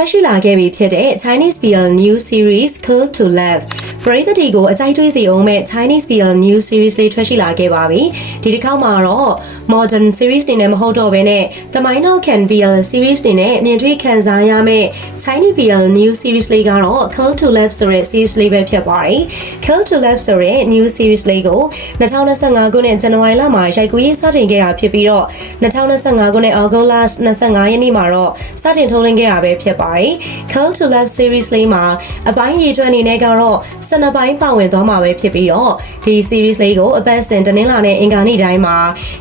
ထွက်ရှိလာခဲ့ပြီဖြစ်တဲ့ Chinese BL New Series Kill to Love ပရိသတ်တွေကိုအကြိုက်တွေးစေအောင်မဲ့ Chinese BL New Series လေးထွက်ရှိလာခဲ့ပါပြီဒီတစ်ခေါက်မှာတော့ Modern Series နေနဲ့မဟုတ်တော့ဘဲနဲ့သမိုင်းနောက်ခံ BL Series နေနဲ့မြင်တွေ့ခံစားရမယ့် Chinese BL New Series လေးကတော့ Kill to Love ဆိုတဲ့ series လေးပဲဖြစ်ပါတယ် Kill to Love ဆိုတဲ့ New Series လေးကို2025ခုနှစ်ဇန်နဝါရီလမှာရိုက်ကူးရေးစတင်ခဲ့တာဖြစ်ပြီးတော့2025ခုနှစ်အောက်တိုဘာ25ရက်နေ့မှာတော့စတင်ထုတ်လင်းခဲ့တာပဲဖြစ်ပါတယ် Call to Love series လေးမှာအပိုင်းရည်တွက်အနေနဲ့ကတော့12ပိုင်းပါဝင်သွားမှာပဲဖြစ်ပြီးတော့ဒီ series လေးကိုအပတ်စဉ်တနင်္လာနဲ့အင်္ဂါနေ့တိုင်းမှာ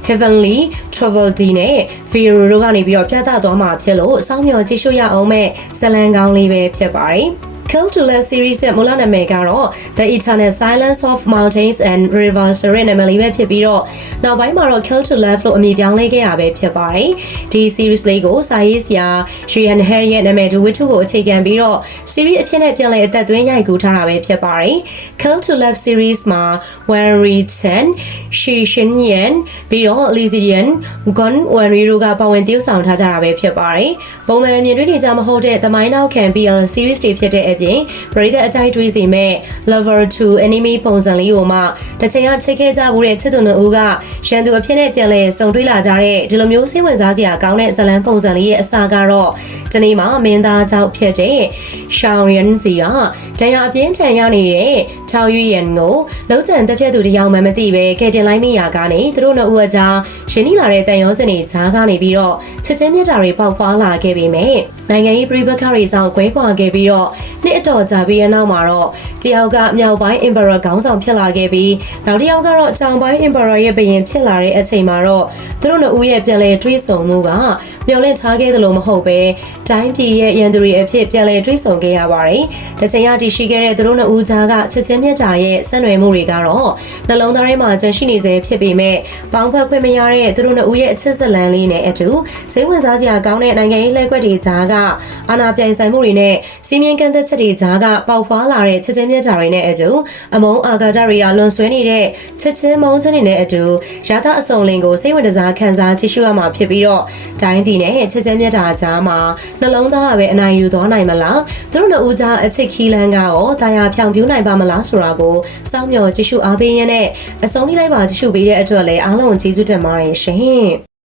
Heavenly Travel D နဲ့ Vero တို့ကနေပြီးတော့ပြသသွားမှာဖြစ်လို့စောင့်မျှော်ကြည့်ရှုရအောင်မဲ့ဇလံကောင်းလေးပဲဖြစ်ပါတယ် Kill to Love series ရဲ့မူလနာမည်ကတော့ The Eternal Silence of Mountains and Rivers ဆိုတဲ့နာမည်လေးပဲဖြစ်ပြီးတော့နောက်ပိုင်းမှာတော့ Kill to Love လို့အမည်ပြောင်းလဲခဲ့တာပဲဖြစ်ပါတယ်။ဒီ series လေးကိုစာရေးဆရာ Julian Harry ရဲ့နာမည်ဒူဝစ်ထုကိုအခြေခံပြီးတော့ series အဖြစ်နဲ့ပြန်လည်အသက်သွင်းရိုက်ကူးထားတာပဲဖြစ်ပါတယ်။ Kill to Love series မှာ Wenry Chen, Shi Shinyan ပြီးတော့ Lizian, Gon Wenry တို့ကပါဝင်တရုပ်ဆောင်ထားကြတာပဲဖြစ်ပါတယ်။ပုံမှန်မြင်တွေ့နေကြမဟုတ်တဲ့သမိုင်းနောက်ခံ BL series တွေဖြစ်တဲ့အပြင်ပရိသတ်အကြိုက်တွေးစီမဲ့ Lover 2 Anime ပုံစံလေးကိုမှတစ်ချိန်ကချိတ်ခဲ့ကြမှုတဲ့ချစ်သူနှစ်ဦးကရန်သူအဖြစ်နဲ့ပြန်လဲစုံတွေ့လာကြတဲ့ဒီလိုမျိုးစိတ်ဝင်စားစရာကောင်းတဲ့ဇလန်းပုံစံလေးရဲ့အစကတော့ဒီနေ့မှာမင်းသားကြောင့်ဖြစ်တဲ့ရှောင်းရန်စီကဒဏ်ရာအပြင်းထန်ရနေတဲ့ချောက်ရွရန်ကိုလုံးချန်တက်ဖြတ်သူတယောက်မှမသိပဲကဲတင်လိုက်မိရာကနေသူတို့နှစ်ဦးအကြားရင်းနှီးလာတဲ့တန်ရုံးစင်တွေဈားကနေပြီးတော့ချစ်ချင်းမြတ်တာတွေပေါက်ဖွာလာခဲ့ပေမဲ့နိုင်ငံရေးပြည်ပခါတွေကြောင့်ကွဲကွာခဲ့ပြီးတော့နှစ်အတော်ကြာပြီးရနောက်မှာတော့တယောက်ကမြောက်ပိုင်း Emperor ခေါင်းဆောင်ဖြစ်လာခဲ့ပြီးနောက်တစ်ယောက်ကတော့တောင်ပိုင်း Emperor ရဲ့ဘရင်ဖြစ်လာတဲ့အချိန်မှာတော့သူတို့နှစ်ဦးရဲ့ပြန်လည်တွေးဆုံမှုကမျှော်လင့်ထားခဲ့သလိုမဟုတ်ပဲတိုင်းပြည်ရဲ့ရန်သူတွေအဖြစ်ပြန်လည်တွေးဆုံခဲ့ရပါတယ်။တချိန်ကတည်ရှိခဲ့တဲ့သူတို့နှစ်ဦးကြားကချစ်ချင်းမြတ်တာရဲ့ဆက်နွယ်မှုတွေကတော့နှလုံးသားထဲမှာကျန်ရှိနေစေဖြစ်ပေမဲ့ပေါင်းဖက်ခွင့်မရတဲ့သူတို့နှစ်ဦးရဲ့အချစ်ဇလန်လေးနဲ့အတူစိတ်ဝင်စားစရာကောင်းတဲ့နိုင်ငံရေးလှည့်ကွက်တွေကြားကအာဏာပြိုင်ဆိုင်မှုတွေနဲ့စီးမြင်ကန့်သက်ချက်တွေကြားကပေါက်ဖွာလာတဲ့ချစ်ချင်းမြတ်တာတွေနဲ့အတူအမုန်းအာဃာတတွေကလွန်ဆွဲနေတဲ့ချစ်ချင်းမုန်းချင်းတွေနဲ့အတူရသအစုံလင်ကိုစိတ်ဝင်စားခံစားကြည့်ရှုရမှာဖြစ်ပြီးတော့တိုင်းပြည်နဲ့ချစ်ချင်းမြတ်တာကြားမှာနှလုံးသားကပဲအနိုင်ယူသွားနိုင်မလားသူတို့နှစ်ဦးကြားအချစ်ခီးလန်းကရောတာယာဖြောင်ပြူးနိုင်ပါမလားဆိုတာကိုစောင့်မျှော်ကြည့်ရှုအားပေးရင်းနဲ့အဆုံးထိလိုက်ပါကြည့်ရှုပေးတဲ့အတွက်လည်းအားလုံးကျေးဇူးတင်ပါတယ်ရှင်